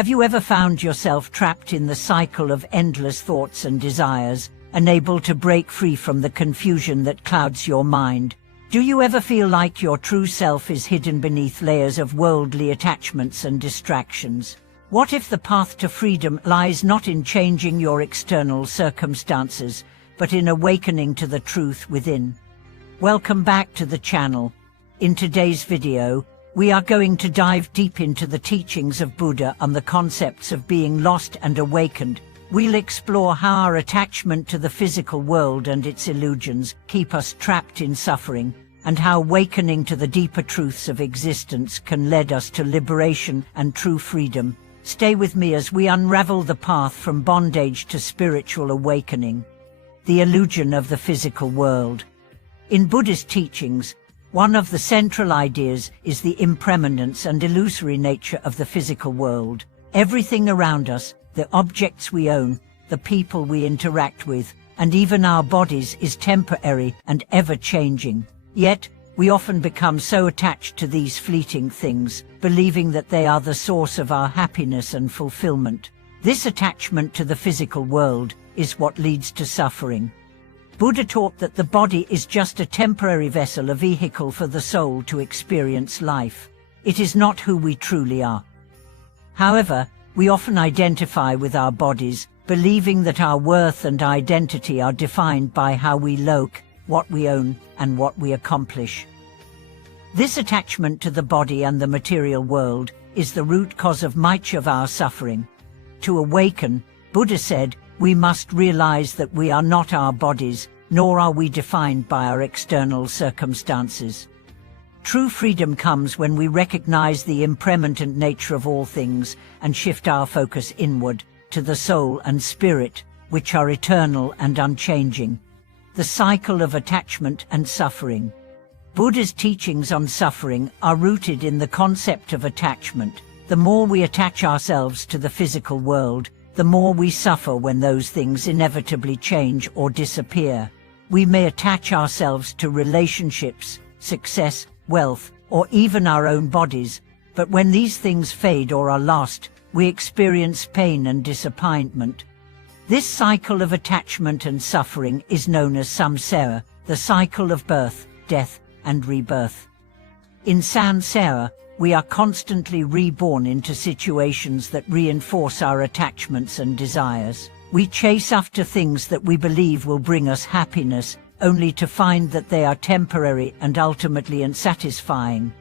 Have you ever found yourself trapped in the cycle of endless thoughts and desires, unable to break free from the confusion that clouds your mind? Do you ever feel like your true self is hidden beneath layers of worldly attachments and distractions? What if the path to freedom lies not in changing your external circumstances, but in awakening to the truth within? Welcome back to the channel. In today's video, we are going to dive deep into the teachings of Buddha on the concepts of being lost and awakened. We'll explore how our attachment to the physical world and its illusions keep us trapped in suffering, and how awakening to the deeper truths of existence can lead us to liberation and true freedom. Stay with me as we unravel the path from bondage to spiritual awakening. The illusion of the physical world. In Buddhist teachings, one of the central ideas is the impermanence and illusory nature of the physical world. Everything around us, the objects we own, the people we interact with, and even our bodies is temporary and ever-changing. Yet, we often become so attached to these fleeting things, believing that they are the source of our happiness and fulfillment. This attachment to the physical world is what leads to suffering. Buddha taught that the body is just a temporary vessel, a vehicle for the soul to experience life. It is not who we truly are. However, we often identify with our bodies, believing that our worth and identity are defined by how we look, what we own, and what we accomplish. This attachment to the body and the material world is the root cause of much of our suffering. To awaken, Buddha said, we must realize that we are not our bodies, nor are we defined by our external circumstances. True freedom comes when we recognize the impermanent nature of all things and shift our focus inward, to the soul and spirit, which are eternal and unchanging. The cycle of attachment and suffering. Buddha's teachings on suffering are rooted in the concept of attachment. The more we attach ourselves to the physical world, the more we suffer when those things inevitably change or disappear. We may attach ourselves to relationships, success, wealth, or even our own bodies, but when these things fade or are lost, we experience pain and disappointment. This cycle of attachment and suffering is known as samsara, the cycle of birth, death, and rebirth. In samsara, we are constantly reborn into situations that reinforce our attachments and desires. We chase after things that we believe will bring us happiness, only to find that they are temporary and ultimately unsatisfying.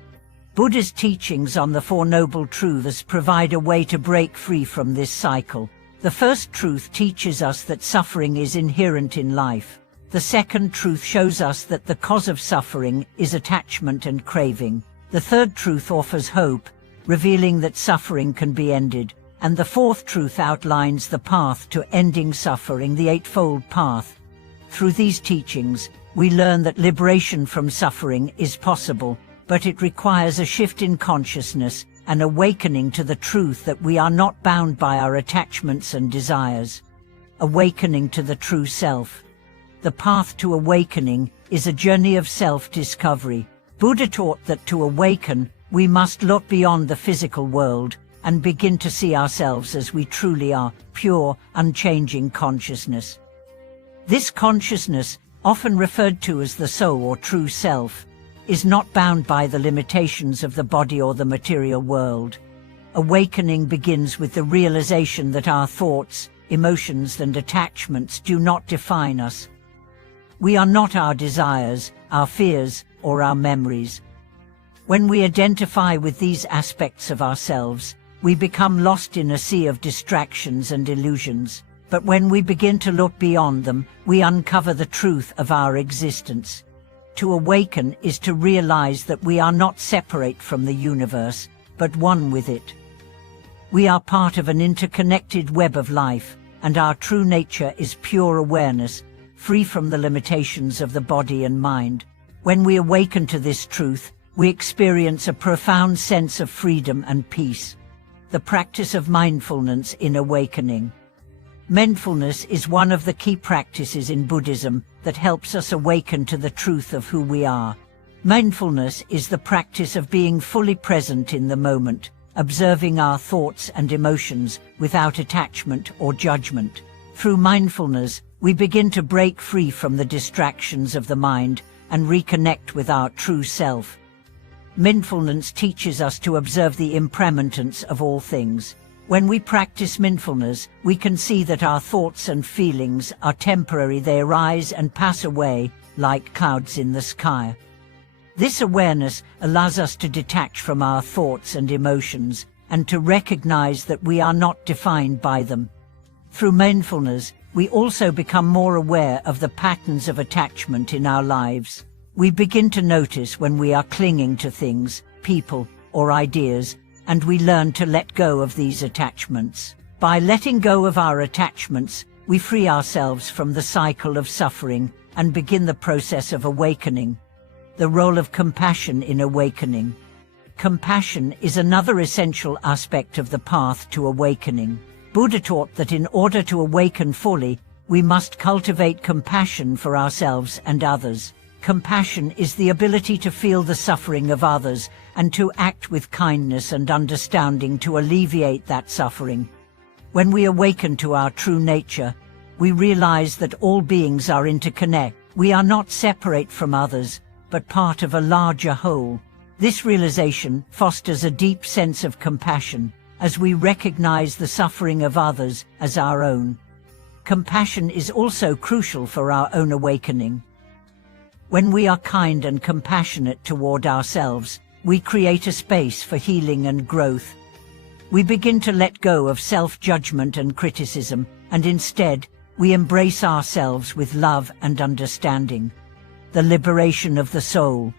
Buddha's teachings on the Four Noble Truths provide a way to break free from this cycle. The first truth teaches us that suffering is inherent in life. The second truth shows us that the cause of suffering is attachment and craving. The third truth offers hope, revealing that suffering can be ended. And the fourth truth outlines the path to ending suffering, the Eightfold Path. Through these teachings, we learn that liberation from suffering is possible, but it requires a shift in consciousness, an awakening to the truth that we are not bound by our attachments and desires. Awakening to the true self. The path to awakening is a journey of self-discovery. Buddha taught that to awaken, we must look beyond the physical world and begin to see ourselves as we truly are, pure, unchanging consciousness. This consciousness, often referred to as the soul or true self, is not bound by the limitations of the body or the material world. Awakening begins with the realization that our thoughts, emotions, and attachments do not define us. We are not our desires, our fears, or our memories. When we identify with these aspects of ourselves, we become lost in a sea of distractions and illusions. But when we begin to look beyond them, we uncover the truth of our existence. To awaken is to realize that we are not separate from the universe, but one with it. We are part of an interconnected web of life, and our true nature is pure awareness, free from the limitations of the body and mind. When we awaken to this truth, we experience a profound sense of freedom and peace. The practice of mindfulness in awakening. Mindfulness is one of the key practices in Buddhism that helps us awaken to the truth of who we are. Mindfulness is the practice of being fully present in the moment, observing our thoughts and emotions without attachment or judgment. Through mindfulness, we begin to break free from the distractions of the mind and reconnect with our true self. Mindfulness teaches us to observe the impermanence of all things. When we practice mindfulness, we can see that our thoughts and feelings are temporary. They arise and pass away like clouds in the sky. This awareness allows us to detach from our thoughts and emotions and to recognize that we are not defined by them. Through mindfulness, we also become more aware of the patterns of attachment in our lives. We begin to notice when we are clinging to things, people, or ideas, and we learn to let go of these attachments. By letting go of our attachments, we free ourselves from the cycle of suffering and begin the process of awakening. The role of compassion in awakening. Compassion is another essential aspect of the path to awakening. Buddha taught that in order to awaken fully, we must cultivate compassion for ourselves and others. Compassion is the ability to feel the suffering of others and to act with kindness and understanding to alleviate that suffering. When we awaken to our true nature, we realize that all beings are interconnected. We are not separate from others, but part of a larger whole. This realization fosters a deep sense of compassion as we recognize the suffering of others as our own. Compassion is also crucial for our own awakening. When we are kind and compassionate toward ourselves, we create a space for healing and growth. We begin to let go of self-judgment and criticism, and instead, we embrace ourselves with love and understanding. The liberation of the soul.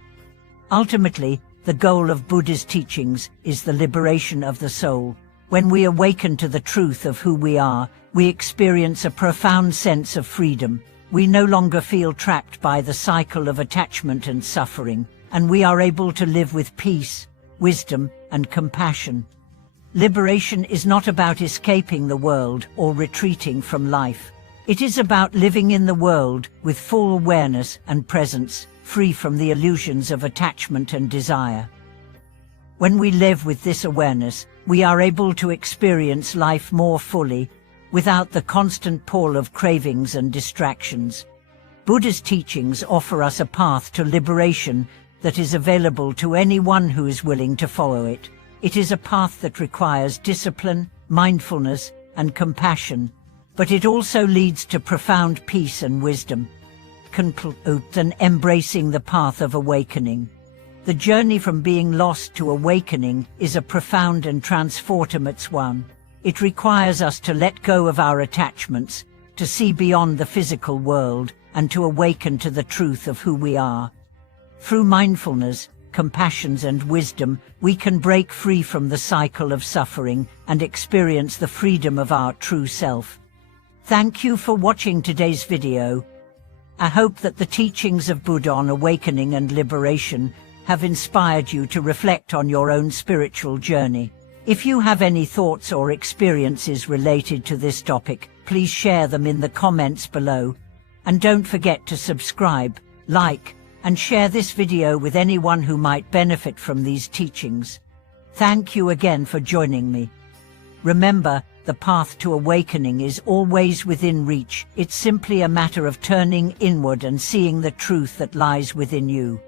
Ultimately, the goal of Buddha's teachings is the liberation of the soul. When we awaken to the truth of who we are, we experience a profound sense of freedom. We no longer feel trapped by the cycle of attachment and suffering, and we are able to live with peace, wisdom, and compassion. Liberation is not about escaping the world or retreating from life. It is about living in the world with full awareness and presence, free from the illusions of attachment and desire. When we live with this awareness, we are able to experience life more fully, without the constant pull of cravings and distractions. Buddha's teachings offer us a path to liberation that is available to anyone who is willing to follow it. It is a path that requires discipline, mindfulness, and compassion, but it also leads to profound peace and wisdom. Conclusion: embracing the path of awakening. The journey from being lost to awakening is a profound and transformative one. It requires us to let go of our attachments, to see beyond the physical world, and to awaken to the truth of who we are. Through mindfulness, compassion, and wisdom, we can break free from the cycle of suffering and experience the freedom of our true self. Thank you for watching today's video. I hope that the teachings of Buddha on awakening and liberation have inspired you to reflect on your own spiritual journey. If you have any thoughts or experiences related to this topic, please share them in the comments below. And don't forget to subscribe, like, and share this video with anyone who might benefit from these teachings. Thank you again for joining me. Remember, the path to awakening is always within reach. It's simply a matter of turning inward and seeing the truth that lies within you.